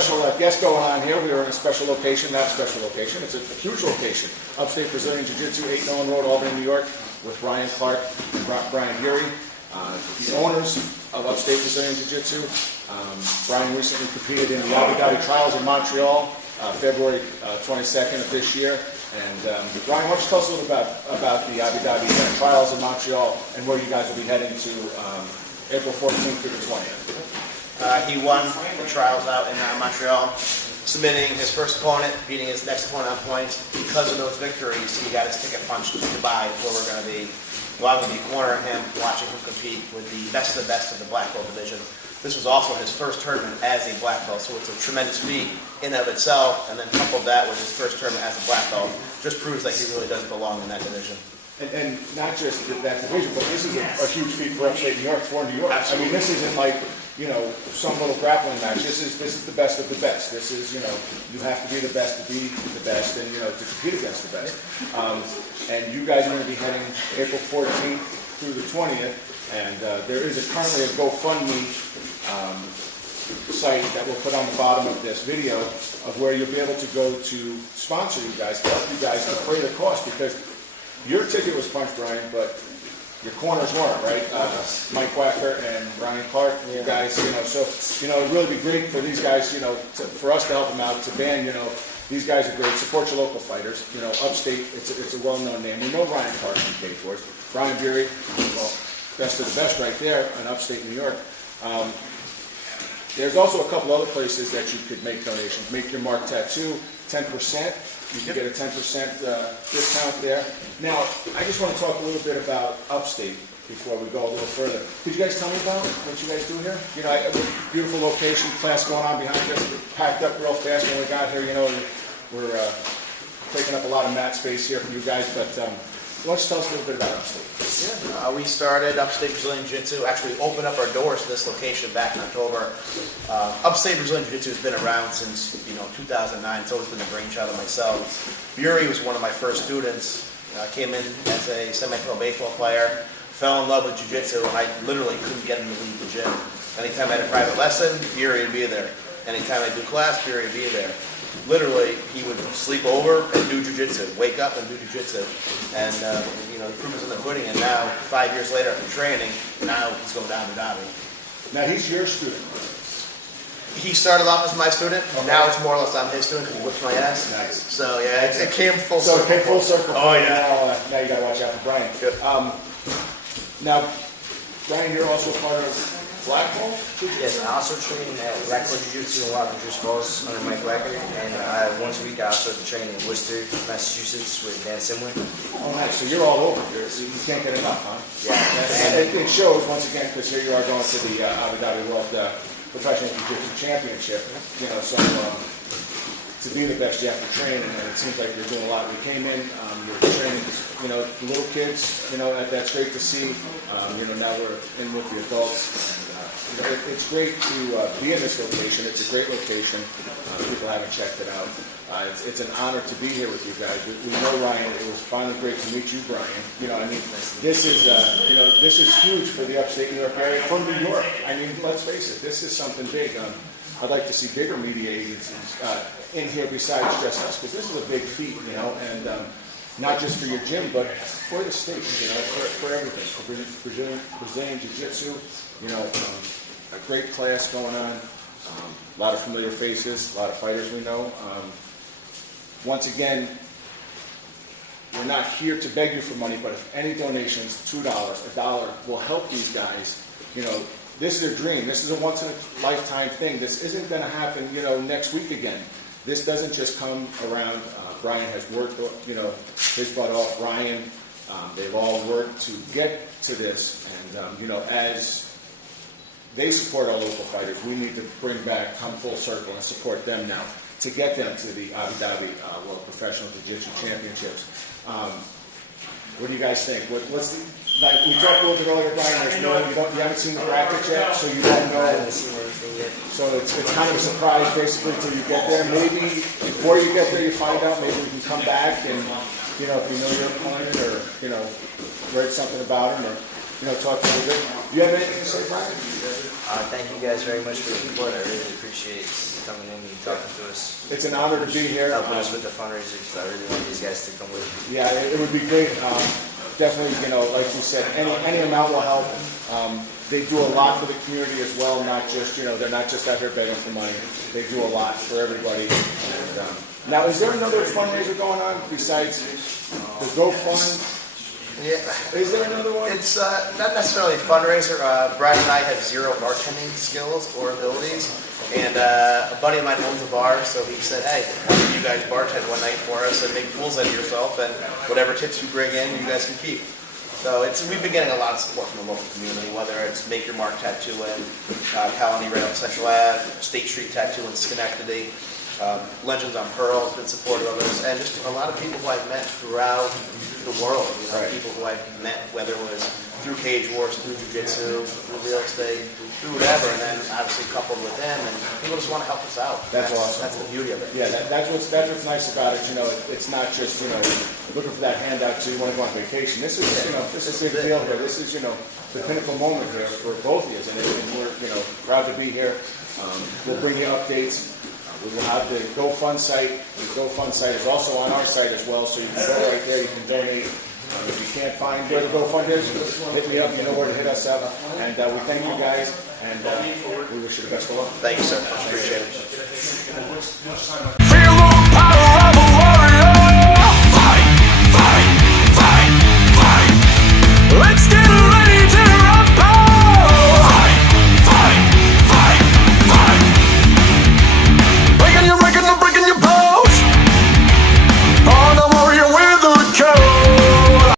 special guest going on here. We are in a special location, not a special location. It's a huge location. Upstate Brazilian Jiu-Jitsu, 8 Nolan Road, Albany, New York, with Ryan Clark and Brian Beaury, the owners of Upstate Brazilian Jiu-Jitsu. Brian recently competed in the Abu Dhabi trials in Montreal, February 22nd of this year. And Brian, why don't you tell us a little about the Abu Dhabi trials in Montreal and where you guys will be heading to April 14th through the 20th. He won the trials out in Montreal, submitting his first opponent, beating his next opponent on points. Because of those victories, he got his ticket punched to Dubai, where we're going to be. Well, I'm going to be cornering him, watching him compete with the best of the black belt division. This was also his first tournament as a black belt, so it's a tremendous feat in and of itself. And then coupled that with his first tournament as a black belt, just proves that he really does belong in that division. And not just that division, but this is a huge feat for upstate New York, for New York. Absolutely. I mean, this isn't like, you know, some little grappling match. This is the best of the best. This is, you know, you have to be the best to be the best and, you know, to compete against the best. And you guys are going to be heading April 14th through the 20th. And there is currently a GoFundMe site that we'll put on the bottom of this video of where you'll be able to go to sponsor you guys, to help you guys defray the cost, because your ticket was punched, Brian, but your corners weren't, right? Mike Wacker and Ryan Clark, you guys, you know, so, you know, it'd really be great for these guys, you know, for us to help them out, to ban, you know, these guys are great. Support your local fighters. You know, upstate, it's a well-known name. We know Ryan Clark from K-Force. Brian Beaury, well, best of the best right there in upstate New York. There's also a couple other places that you could make donations. Make Your Mark Tattoo, 10%. You can get a 10% discount there. Now, I just want to talk a little bit about upstate before we go a little further. Could you guys tell me about what you guys do here? You know, beautiful location, class going on behind us. We packed up real fast when we got here. You know, we're taking up a lot of mat space here for you guys, but why don't you tell us a little bit about Upstate? Yeah, we started Upstate Brazilian Jiu-Jitsu, actually opened up our doors to this location back in October. Upstate Brazilian Jiu-Jitsu has been around since 2009. It's always been the brainchild of myself. Beaury was one of my first students. Came in as a semi-pro baseball player, fell in love with Jiu-Jitsu, and I literally couldn't get him to leave the gym. Anytime I had a private lesson, Beaury would be there. Anytime I do class, Beaury would be there. Literally, he would sleep over and do jiu-jitsu, wake up and do jiu-jitsu. And, the proof is in the pudding. And now, 5 years later after training, now he's going down to Dhabi. Now, he's your student. He started off as my student. Okay. Now it's more or less I'm his student because he whipped my ass. Nice. So, yeah, it came full circle. So it came full circle. Oh, yeah. Now you got to watch out for Brian. Good. Now, Brian, you're also part of Black Belt? Yes, I also train at Black Belt Jiu-Jitsu in Waukesha Falls under Mike Wacker, and once a week I also train in Worcester, Massachusetts with Dan Simler. Oh, nice. So you're all over. You can't get enough, huh? Yeah. And it shows, once again, because here you are going to the Abu Dhabi World Professional Jiu-Jitsu Championship. You know, so to be the best, you have to train, and it seems like you're doing a lot. We came in, you're training, the little kids, that's great to see. Now we're in with the adults. And, it's great to be in this location. It's a great location. People haven't checked it out. It's an honor to be here with you guys. We know Ryan. It was finally great to meet you, Brian. This is huge for the upstate New York area, for New York. I mean, let's face it, this is something big. I'd like to see bigger media agencies in here besides just us, because this is a big feat, and not just for your gym, but for the state, for everything, for Brazilian Jiu-Jitsu, a great class going on, a lot of familiar faces, a lot of fighters we know. Once again, we're not here to beg you for money, but if any donations, $2, $1 will help these guys. This is a dream. This is a once-in-a-lifetime thing. This isn't going to happen, next week again. This doesn't just come around. Brian has worked, his butt off. Ryan, they've all worked to get to this. And, as they support our local fighters, we need to come full circle and support them now to get them to the Abu Dhabi World Professional Jiu-Jitsu Championships. What do you guys think? What's the... Like we talked a little bit earlier, Brian, you haven't seen the brackets yet, so you don't know. I haven't seen anything yet. So it's kind of a surprise basically till you get there. Maybe before you get there you find out, maybe we can come back and, if you know your opponent or, write something about him or, talk a little bit. Do you have anything to say, Brian? Thank you guys very much for the support. I really appreciate you coming in and talking to us. It's an honor to be here. Helping us with the fundraiser because I really want these guys to come with me. Yeah, it would be great. Definitely, like you said, any amount will help. They do a lot for the community as well, not just, they're not just out here begging for money. They do a lot for everybody. And, now, is there another fundraiser going on besides the GoFund? Yeah. Is there another one? It's not necessarily a fundraiser. Brad and I have zero bartending skills or abilities, and a buddy of mine owns a bar, so he said, hey, why don't you guys bartend one night for us and make fools out of yourself, and whatever tips you bring in, you guys can keep. So we've been getting a lot of support from the local community, whether it's Make Your Mark Tattoo in Colony right on Central Ave, State Street Tattoo in Schenectady, Legends on Pearl has been supportive of us, and just a lot of people who I've met throughout the world, Right. People who I've met, whether it was through Cage Wars, through Jiu-Jitsu, through real estate, through whatever, and then obviously coupled with them, and people just want to help us out. That's awesome. That's the beauty of it. Yeah, that's what's nice about it. It's not just looking for that handout so you want to go on vacation. This is this is a big deal here. This is the pinnacle moment here for both of you, and we're proud to be here. We'll bring you updates. We will have the GoFund site. The GoFund site is also on our site as well, so you can go right there. You can donate. If you can't find where the GoFund is, hit me up. You know where to hit us up. And we thank you guys, and we wish you the best of luck. Thank you, sir. Much appreciated. Feel the power